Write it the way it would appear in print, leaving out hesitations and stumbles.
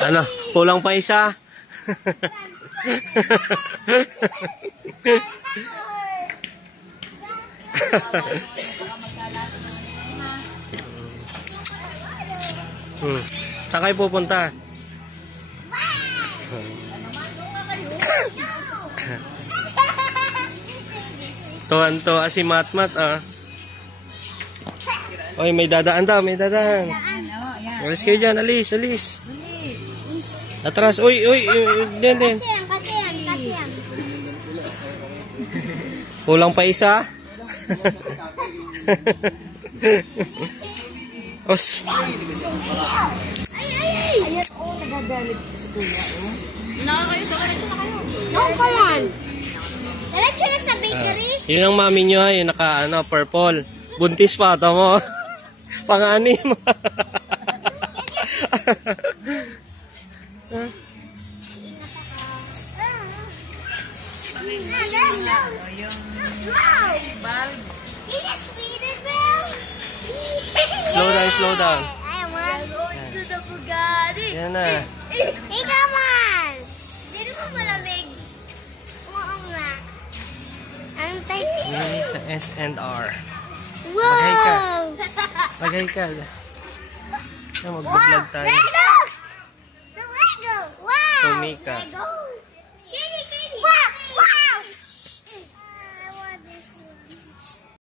Ano? Kulang pa isa? Saan kayo pupunta? Tuwan-tuwa si Matmat, ah. Oy, may dadaan daw, may dadaan. Alis kayo dyan, alis, alis. Atras, uy, uy, din. Kulang pa isa. Os. Ayan, oh, nagagalit si Kuya, oh. Nakakayo sa kanito na kayo. No, come on. Diretso na sa bakery. Yun ang mami nyo, yung naka, ano, purple. Buntis pa, ito mo. Pang-anim. Slow down. I want To the Bugatti. Yan na. Hey, come on. Dito mo malamig. Oo nga. Ang typing. Yan sa S&R. Wow. Maghay ka. Yan, mag-vlog tayo. Lego. So Lego. Wow. Tumika. Lego.